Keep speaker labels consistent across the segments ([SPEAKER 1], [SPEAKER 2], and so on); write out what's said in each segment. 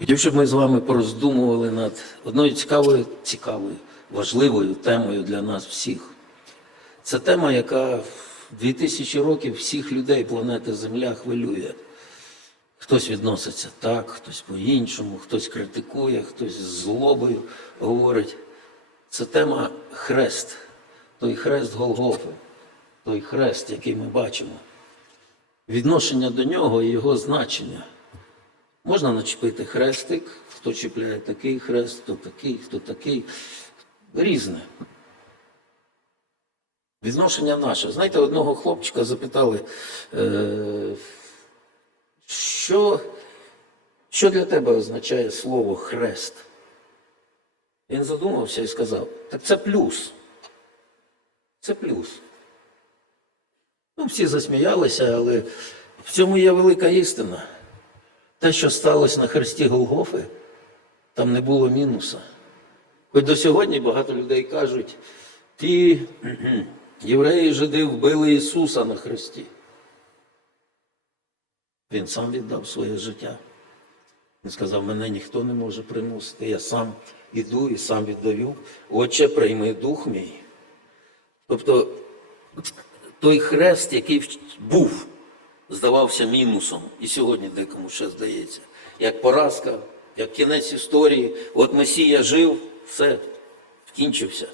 [SPEAKER 1] Хотів, щоб ми з вами пороздумували над одною цікавою, цікавою, важливою темою для нас всіх. Це тема, яка в 2000 років всіх людей планети Земля хвилює. Хтось відноситься так, хтось по-іншому, хтось критикує, хтось з злобою говорить. Це тема хрест, той хрест Голгофи, той хрест, який ми бачимо. Відношення до нього і його значення. Можна начепити хрестик, хто чіпляє такий хрест, хто такий, хто такий. Різне. Відношення наше. Знаєте, одного хлопчика запитали, е, що, що для тебе означає слово хрест? Він задумався і сказав, так це плюс. Це плюс. Ну, всі засміялися, але в цьому є велика істина. Те, що сталося на хресті Голгофи, там не було мінуса. Хоч до сьогодні багато людей кажуть, ті євреї жиди вбили Ісуса на хресті. Він сам віддав своє життя. Він сказав, мене ніхто не може примусити. Я сам іду і сам віддаю. Отче, прийми дух мій. Тобто той хрест, який був, здавався мінусом, і сьогодні декому ще здається, як поразка, як кінець історії. От Месія жив, все, вкінчився.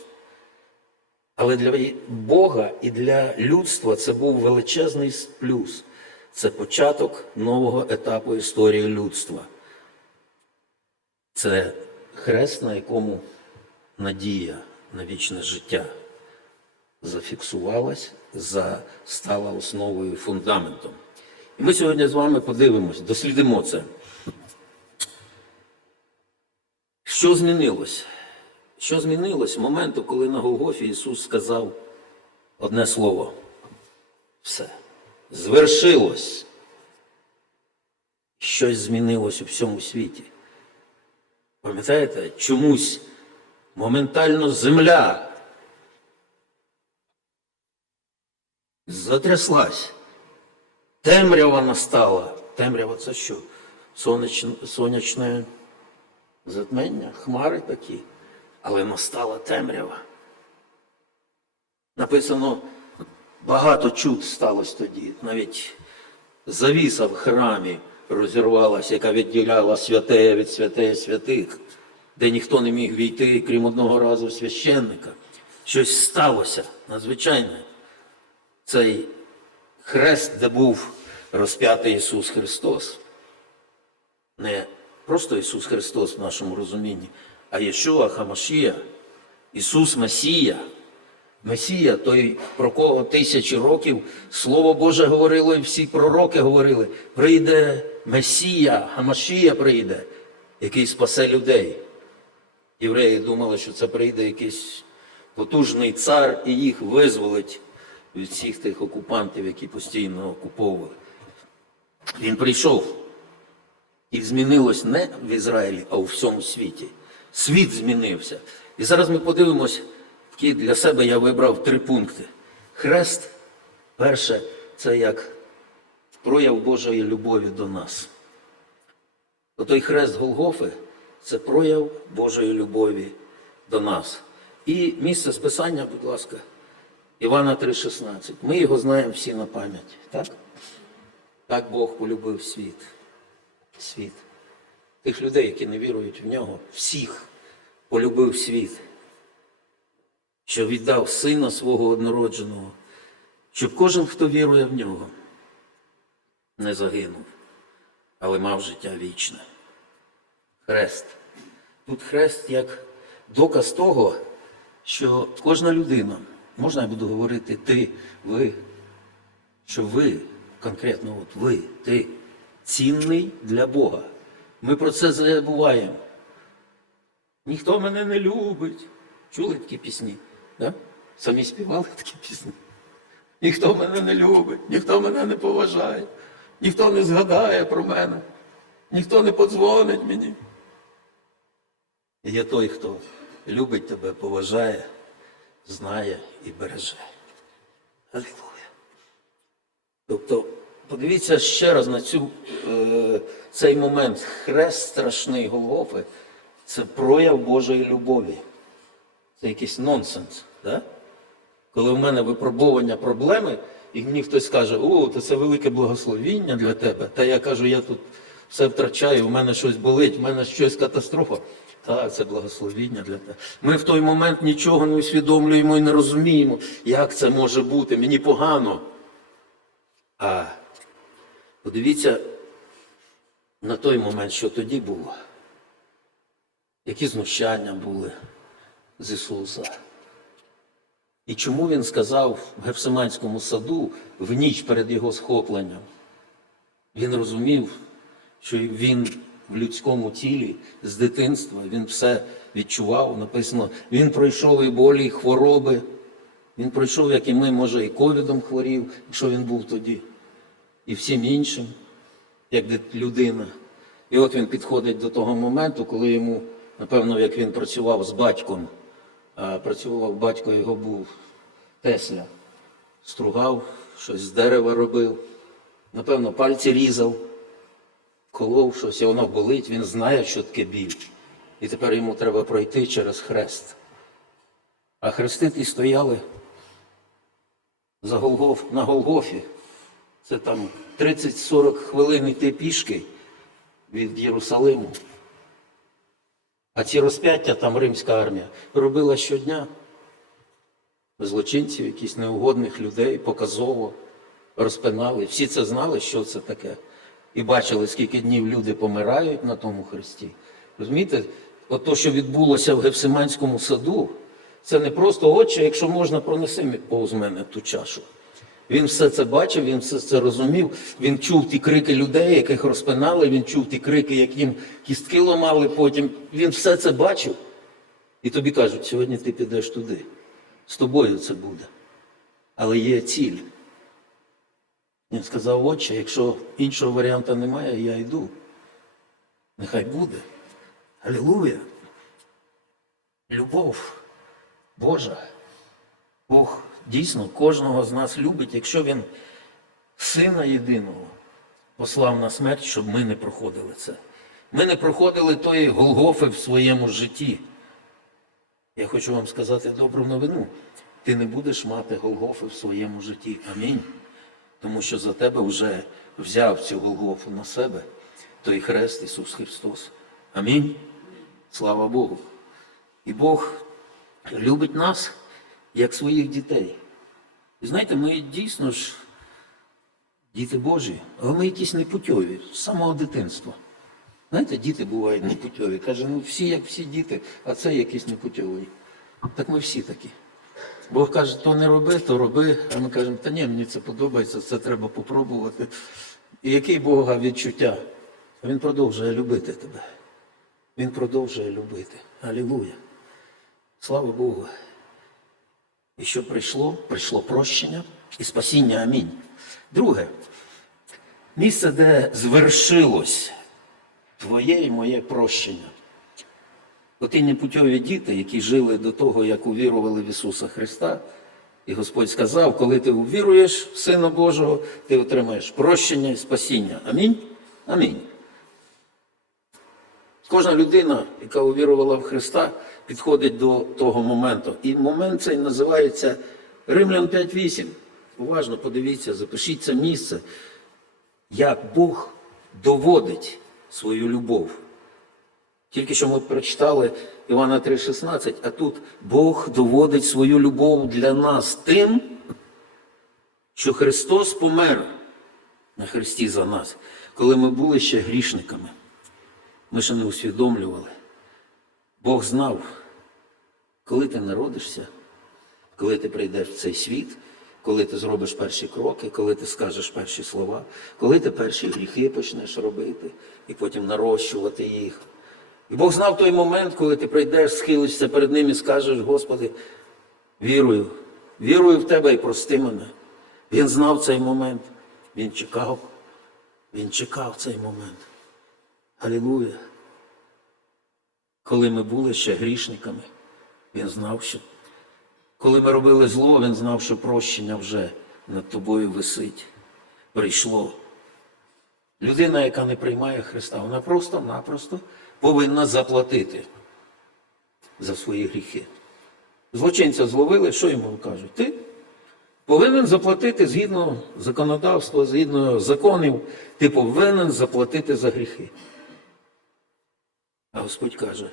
[SPEAKER 1] Але для Бога і для людства це був величезний плюс. Це початок нового етапу історії людства. Це хрест, на якому надія на вічне життя зафіксувалась, за, стала основою і фундаментом. Ми сьогодні з вами подивимось, дослідимо це. Що змінилось? Що змінилось моменту, коли на Голгофі Ісус сказав одне слово? Все. Звершилось. Щось змінилось у всьому світі. Пам'ятаєте, чомусь моментально земля затряслась. Темрява настала. Темрява це що? Сонячне, сонячне затмення, хмари такі. Але настала темрява. Написано, багато чуд сталося тоді. Навіть завіса в храмі розірвалася, яка відділяла святеє від святеє святих, де ніхто не міг війти, крім одного разу священника. Щось сталося надзвичайне. Цей хрест, де був розп'ятий Ісус Христос. Не просто Ісус Христос в нашому розумінні, а Єшуа Хамашія, Ісус Месія. Месія, той, про кого тисячі років Слово Боже говорило, і всі пророки говорили, прийде Месія, Хамашія прийде, який спасе людей. Євреї думали, що це прийде якийсь потужний цар і їх визволить від всіх тих окупантів, які постійно окуповували. Він прийшов. І змінилось не в Ізраїлі, а у всьому світі. Світ змінився. І зараз ми подивимось, такі для себе я вибрав три пункти. Хрест, перше, це як прояв Божої любові до нас. Отой хрест Голгофи це прояв Божої любові до нас. І місце списання, будь ласка, Івана 3,16. Ми його знаємо всі на пам'ять. Так? Так Бог полюбив світ світ. Тих людей, які не вірують в нього, всіх полюбив світ, що віддав сина свого однородженого, щоб кожен, хто вірує в нього, не загинув, але мав життя вічне. Хрест. Тут хрест як доказ того, що кожна людина, можна я буду говорити ти, ви, що ви, конкретно от ви, ти, цінний для Бога. Ми про це забуваємо. Ніхто мене не любить. Чули такі пісні? Да? Самі співали такі пісні. Ніхто мене не любить, ніхто мене не поважає, ніхто не згадає про мене, ніхто не подзвонить мені. Є той, хто любить тебе, поважає, знає і береже. Алілуя. Тобто Подивіться ще раз на цю, е, цей момент. Хрест страшний Голгофи це прояв Божої любові. Це якийсь нонсенс. Да? Коли в мене випробування проблеми, і мені хтось каже, о, то це велике благословіння для тебе. Та я кажу, я тут все втрачаю, у мене щось болить, у мене щось катастрофа. Так, це благословіння для тебе. Ми в той момент нічого не усвідомлюємо і не розуміємо, як це може бути. Мені погано. А подивіться на той момент, що тоді було. Які знущання були з Ісуса. І чому він сказав в Гефсиманському саду в ніч перед його схопленням? Він розумів, що він в людському тілі з дитинства, він все відчував, написано, він пройшов і болі, і хвороби. Він пройшов, як і ми, може, і ковідом хворів, якщо він був тоді, і всім іншим, як людина. І от він підходить до того моменту, коли йому, напевно, як він працював з батьком, працював батько його був Тесля, стругав, щось з дерева робив, напевно, пальці різав, колов щось, і воно болить, він знає, що таке біль. І тепер йому треба пройти через хрест. А хрести ті стояли за Голгоф, на Голгофі. Це там 30-40 хвилин йти пішки від Єрусалиму. А ці розп'яття там римська армія робила щодня. Злочинців, якісь неугодних людей, показово розпинали. Всі це знали, що це таке. І бачили, скільки днів люди помирають на тому хресті. Розумієте, от то, що відбулося в Гефсиманському саду, це не просто отче, якщо можна, пронеси повз мене ту чашу. Він все це бачив, він все це розумів. Він чув ті крики людей, яких розпинали, він чув ті крики, як їм кістки ламали потім. Він все це бачив. І тобі кажуть, сьогодні ти підеш туди. З тобою це буде. Але є ціль. Він сказав, отче, якщо іншого варіанта немає, я йду. Нехай буде. Алілуя. Любов Божа. Бог дійсно кожного з нас любить, якщо Він Сина єдиного послав на смерть, щоб ми не проходили це. Ми не проходили тої Голгофи в своєму житті. Я хочу вам сказати добру новину. Ти не будеш мати Голгофи в своєму житті. Амінь. Тому що за тебе вже взяв цю Голгофу на себе, той хрест Ісус Христос. Амінь. Слава Богу. І Бог любить нас як своїх дітей. І знаєте, ми дійсно ж діти Божі, але ми якісь непутьові з самого дитинства. Знаєте, діти бувають непутьові. Каже, ну всі як всі діти, а це якийсь непутьовий. Так ми всі такі. Бог каже, то не роби, то роби. А ми кажемо, та ні, мені це подобається, це треба попробувати. І який Бога відчуття? Він продовжує любити тебе. Він продовжує любити. Алілуя. Слава Богу. І що прийшло? Прийшло прощення і спасіння. Амінь. Друге, місце, де звершилось твоє і моє прощення. Оті непутьові діти, які жили до того, як увірували в Ісуса Христа, і Господь сказав, коли ти увіруєш в Сина Божого, ти отримаєш прощення і спасіння. Амінь. Амінь. Кожна людина, яка увірувала в Христа, підходить до того моменту. І момент цей називається Римлян 5.8. Уважно подивіться, запишіть це місце, як Бог доводить свою любов. Тільки що ми прочитали Івана 3,16, а тут Бог доводить свою любов для нас тим, що Христос помер на Христі за нас, коли ми були ще грішниками. Ми ще не усвідомлювали. Бог знав, коли ти народишся, коли ти прийдеш в цей світ, коли ти зробиш перші кроки, коли ти скажеш перші слова, коли ти перші гріхи почнеш робити і потім нарощувати їх. І Бог знав той момент, коли ти прийдеш, схилишся перед ним і скажеш, Господи, вірую, вірую в Тебе і прости мене. Він знав цей момент. Він чекав. Він чекав цей момент. Алілуя. Коли ми були ще грішниками, він знав, що коли ми робили зло, він знав, що прощення вже над тобою висить. Прийшло. Людина, яка не приймає Христа, вона просто-напросто повинна заплатити за свої гріхи. Злочинця зловили, що йому кажуть? Ти повинен заплатити згідно законодавства, згідно законів, ти повинен заплатити за гріхи. А Господь каже,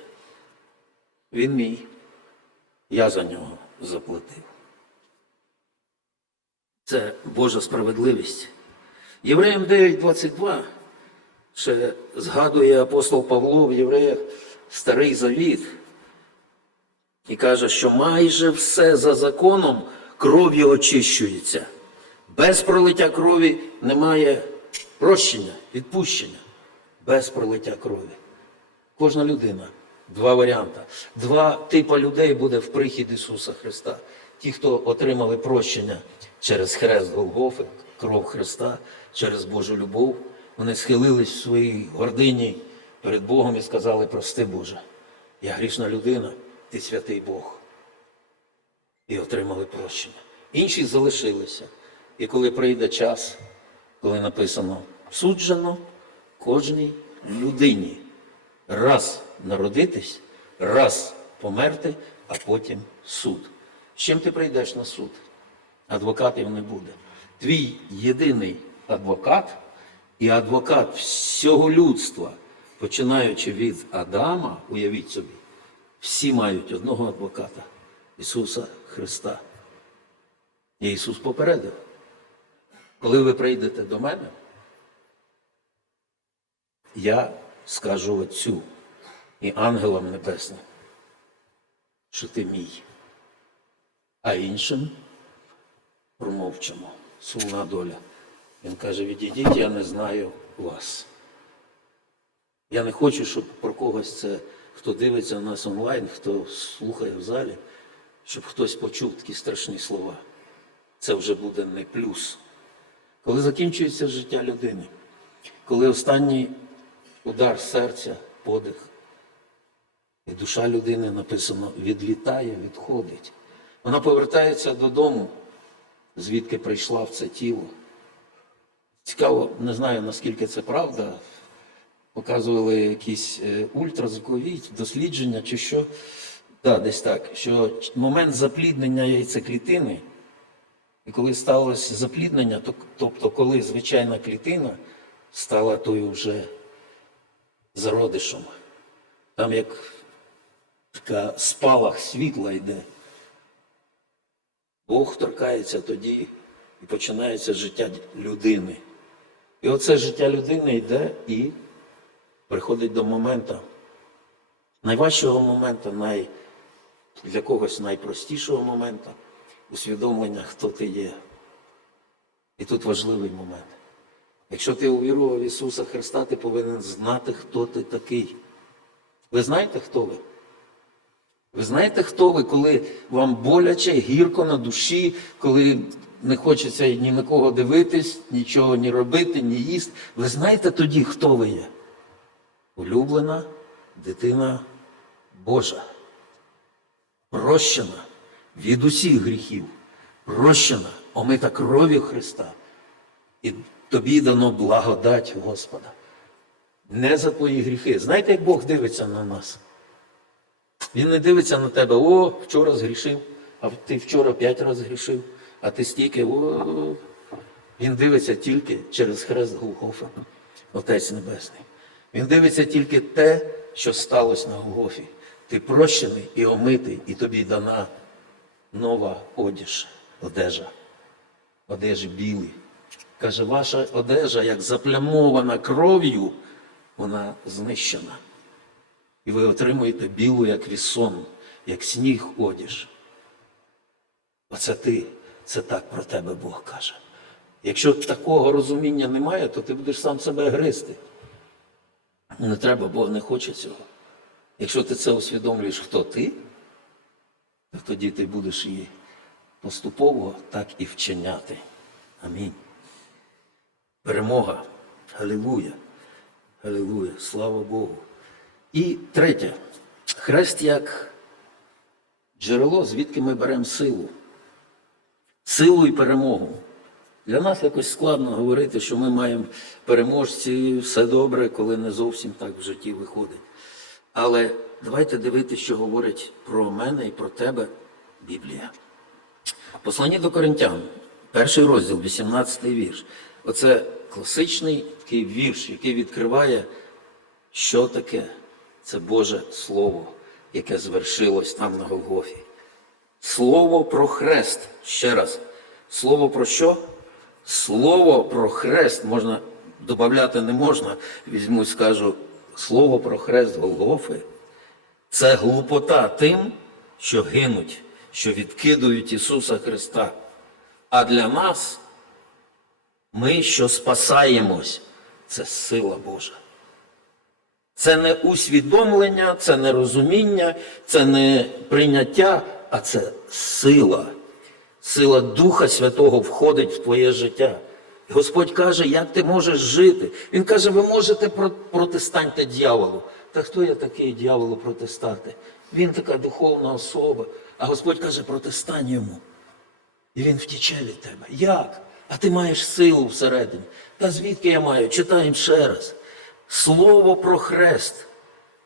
[SPEAKER 1] він мій, я за нього заплатив. Це Божа справедливість. Євреям 9.22 ще згадує апостол Павло в Євреях Старий Завіт і каже, що майже все за законом кров'ю очищується. Без пролиття крові немає прощення, відпущення. Без пролиття крові. Кожна людина. Два варіанти. Два типи людей буде в прихід Ісуса Христа. Ті, хто отримали прощення через хрест Голгофи, кров Христа, через Божу любов, вони схилились в своїй гордині перед Богом і сказали: Прости Боже, я грішна людина, ти святий Бог. І отримали прощення. Інші залишилися. І коли прийде час, коли написано суджено кожній людині раз народитись, раз померти, а потім суд. З чим ти прийдеш на суд? Адвокатів не буде. Твій єдиний адвокат і адвокат всього людства, починаючи від Адама, уявіть собі, всі мають одного адвоката Ісуса Христа. І Ісус попередив, коли ви прийдете до мене, я скажу Отцю і ангелам небесним, що ти мій, а іншим промовчимо. Сумна доля. Він каже, відійдіть, я не знаю вас. Я не хочу, щоб про когось це, хто дивиться нас онлайн, хто слухає в залі, щоб хтось почув такі страшні слова. Це вже буде не плюс. Коли закінчується життя людини, коли останній удар серця, подих, і душа людини написано відлітає, відходить. Вона повертається додому, звідки прийшла в це тіло. Цікаво, не знаю наскільки це правда. Показували якісь е, ультразвукові дослідження чи що. Да, десь так, що момент запліднення яйцеклітини, і коли сталося запліднення, то, тобто коли звичайна клітина стала тою вже зародишем, там як така спалах світла йде. Бог торкається тоді і починається життя людини. І оце життя людини йде і приходить до моменту, найважчого моменту, най, для когось найпростішого моменту усвідомлення, хто ти є. І тут важливий момент. Якщо ти увірував в Ісуса Христа, ти повинен знати, хто ти такий. Ви знаєте, хто ви? Ви знаєте, хто ви, коли вам боляче, гірко на душі, коли не хочеться ні на кого дивитись, нічого ні робити, ні їсти. Ви знаєте тоді, хто ви є? Улюблена дитина Божа. Прощена від усіх гріхів, прощена, омита кров'ю Христа. І тобі дано благодать Господа. Не за твої гріхи. Знаєте, як Бог дивиться на нас? Він не дивиться на тебе, о, вчора згрішив, а ти вчора п'ять разів згрішив, а ти стільки, о. Він дивиться тільки через хрест Голгофа, Отець Небесний. Він дивиться тільки те, що сталося на Голгофі. Ти прощений і омитий, і тобі дана нова одіж, одежа, одежі білі. Каже, ваша одежа, як заплямована кров'ю, вона знищена. І ви отримуєте білу, як вісон, як сніг одіж. Оце ти, це так про тебе Бог каже. Якщо такого розуміння немає, то ти будеш сам себе гризти. Не треба, Бог не хоче цього. Якщо ти це усвідомлюєш, хто ти, то тоді ти будеш її поступово так і вчиняти. Амінь. Перемога. Галилуя. Галилуя. Слава Богу. І третє. Хрест як джерело, звідки ми беремо силу. Силу і перемогу. Для нас якось складно говорити, що ми маємо переможці, все добре, коли не зовсім так в житті виходить. Але давайте дивитися, що говорить про мене і про тебе Біблія. Послання до Коринтян, перший розділ, 18 й вірш. Оце класичний такий вірш, який відкриває, що таке це Боже Слово, яке звершилось там на Голгофі. Слово про хрест. Ще раз. Слово про що? Слово про хрест можна додати не можна. Візьму скажу слово про хрест Голгофи. Це глупота тим, що гинуть, що відкидують Ісуса Христа. А для нас, ми, що спасаємось, це сила Божа. Це не усвідомлення, це не розуміння, це не прийняття, а це сила. Сила Духа Святого входить в твоє життя. І Господь каже, як ти можеш жити. Він каже, ви можете протистаньте дьяволу. Та хто я такий дьяволу протистати? Він така духовна особа. А Господь каже, протистань йому. І він втіче від тебе. Як? А ти маєш силу всередині. Та звідки я маю? Читаємо ще раз. Слово про хрест.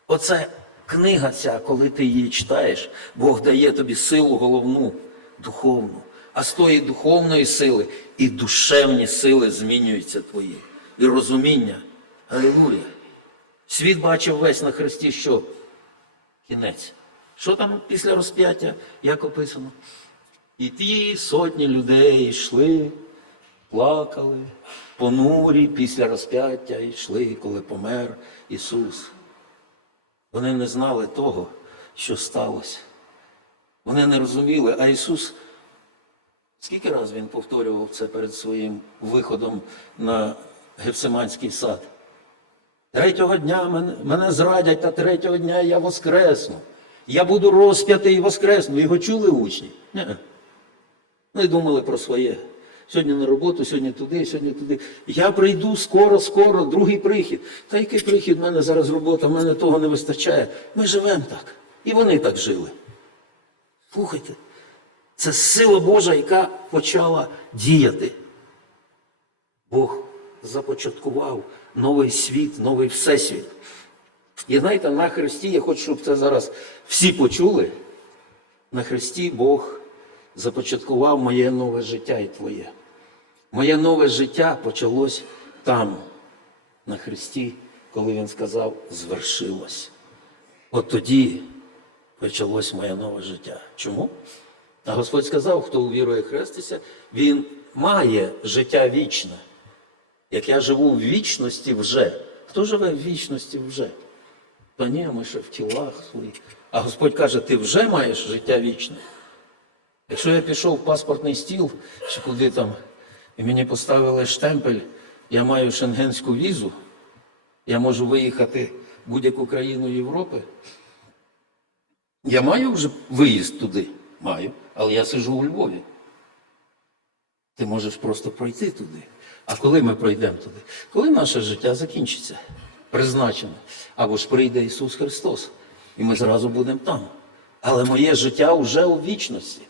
[SPEAKER 1] Оце книга ця, коли ти її читаєш, Бог дає тобі силу головну, духовну. А з тої духовної сили і душевні сили змінюються твої. І розуміння. Алілуя. Світ бачив весь на Христі що? Кінець. Що там після розп'яття, як описано? І ті сотні людей йшли, плакали, понурі після розп'яття йшли, коли помер Ісус. Вони не знали того, що сталося. Вони не розуміли, а Ісус, скільки разів Він повторював це перед своїм виходом на Гефсиманський сад? Третього дня мене, мене зрадять, та третього дня я воскресну. Я буду розп'ятий і воскресну. Його чули учні? Ні. Вони думали про своє. Сьогодні на роботу, сьогодні туди, сьогодні туди. Я прийду скоро, скоро, другий прихід. Та який прихід? У мене зараз робота, в мене того не вистачає. Ми живемо так. І вони так жили. Слухайте, це сила Божа, яка почала діяти. Бог започаткував новий світ, новий всесвіт. І знаєте, на Христі, я хочу, щоб це зараз всі почули. На Христі Бог започаткував моє нове життя і твоє. Моє нове життя почалось там, на Христі, коли Він сказав, звершилось. От тоді почалось моє нове життя. Чому? А Господь сказав, хто увірує хрестися, він має життя вічне. Як я живу в вічності вже. Хто живе в вічності вже? Та ні, ми ще в тілах своїх. А Господь каже, ти вже маєш життя вічне. Якщо я пішов в паспортний стіл, чи куди там, і мені поставили штемпель, я маю шенгенську візу, я можу виїхати в будь-яку країну Європи. Я маю вже виїзд туди? Маю, але я сижу у Львові. Ти можеш просто пройти туди. А коли ми пройдемо туди? Коли наше життя закінчиться, призначене, або ж прийде Ісус Христос, і ми зразу будемо там. Але моє життя вже у вічності.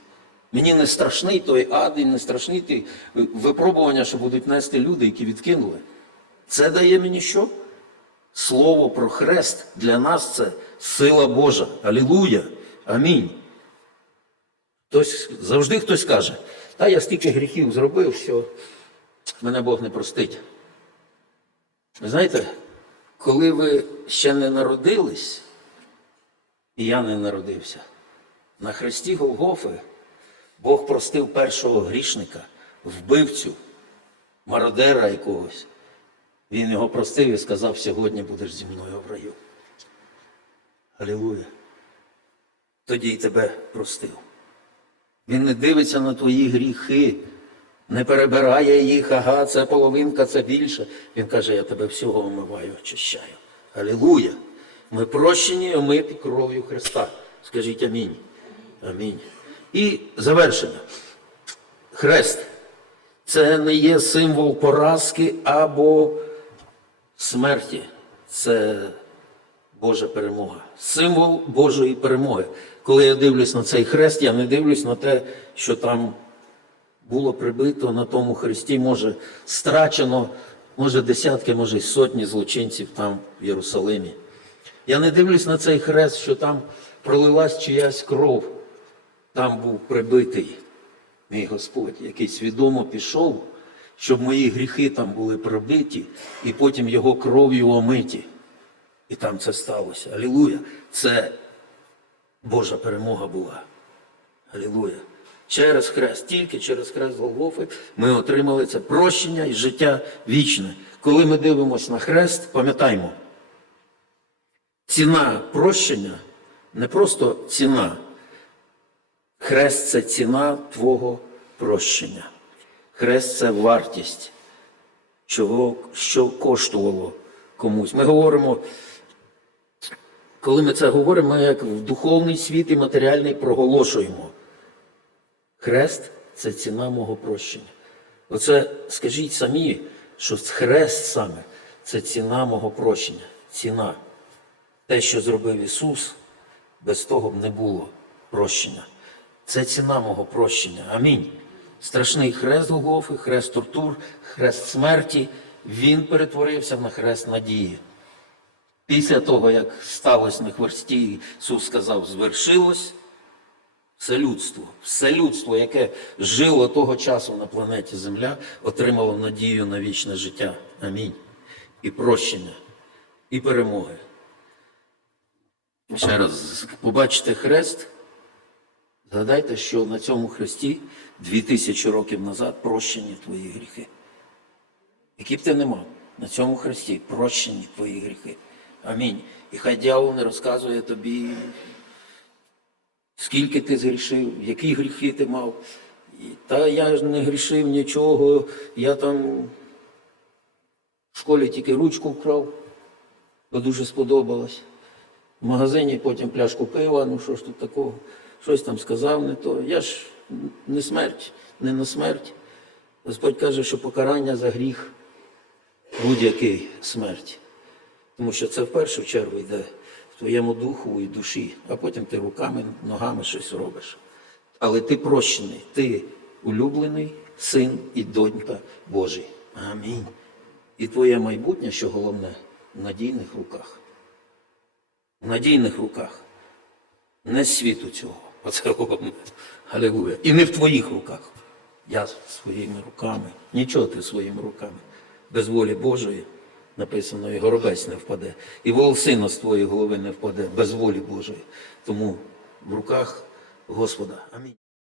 [SPEAKER 1] Мені не страшний той ад і не страшні ті випробування, що будуть нести люди, які відкинули. Це дає мені що? Слово про хрест для нас це сила Божа. Алілуя. Амінь. Хтось, завжди хтось каже, та я стільки гріхів зробив, що мене Бог не простить. Ви знаєте, коли ви ще не народились, і я не народився, на хресті Голгофи Бог простив першого грішника, вбивцю, мародера якогось. Він його простив і сказав, сьогодні будеш зі мною в раю. Алілуя. Тоді й тебе простив. Він не дивиться на твої гріхи, не перебирає їх, ага, це половинка, це більше. Він каже, я тебе всього омиваю, очищаю. Алілуя! Ми прощені, омиті кров'ю Христа. Скажіть амінь. Амінь. І завершення. Хрест. Це не є символ поразки або смерті. Це Божа перемога. Символ Божої перемоги. Коли я дивлюсь на цей хрест, я не дивлюсь на те, що там було прибито на тому хресті, може, страчено, може, десятки, може, й сотні злочинців там в Єрусалимі. Я не дивлюсь на цей хрест, що там пролилась чиясь кров. Там був прибитий мій Господь, який свідомо пішов, щоб мої гріхи там були пробиті, і потім його кров'ю омиті. І там це сталося. Алілуя! Це Божа перемога була. Алілуя! Через хрест, тільки через хрест Голгофи ми отримали це прощення і життя вічне. Коли ми дивимося на хрест, пам'ятаймо, ціна прощення не просто ціна. Хрест це ціна Твого прощення. Хрест це вартість, чого, що коштувало комусь. Ми говоримо, коли ми це говоримо, ми як в духовний світ і матеріальний проголошуємо. Хрест це ціна мого прощення. Оце скажіть самі, що хрест саме це ціна мого прощення. Ціна. Те, що зробив Ісус, без того б не було прощення. Це ціна мого прощення. Амінь. Страшний хрест Голгофи, хрест тортур, хрест смерті, він перетворився на хрест надії. Після того, як сталося на хверсті, Ісус сказав, звершилось, все людство, все людство, яке жило того часу на планеті Земля, отримало надію на вічне життя. Амінь. І прощення, і перемоги. Ще раз побачите хрест. Згадайте, що на цьому хресті дві тисячі років назад прощені твої гріхи. Які б ти не мав, на цьому хресті прощені твої гріхи. Амінь. І хай дьявол не розказує тобі, скільки ти згрішив, які гріхи ти мав. Та я ж не грішив нічого, я там в школі тільки ручку вкрав, бо дуже сподобалось. В магазині потім пляшку пива, ну що ж тут такого, щось там сказав не то. Я ж не смерть, не на смерть. Господь каже, що покарання за гріх будь-який смерть. Тому що це в першу чергу йде в твоєму духу і душі, а потім ти руками, ногами щось робиш. Але ти прощений, ти улюблений син і донька Божий. Амінь. І твоє майбутнє, що головне, в надійних руках в надійних руках. Не світу цього. Оце. Галилуя. І не в твоїх руках. Я своїми руками. Нічого ти своїми руками. Без волі Божої написано, і горобець не впаде. І волосина з твоєї голови не впаде без волі Божої. Тому в руках Господа. Амінь.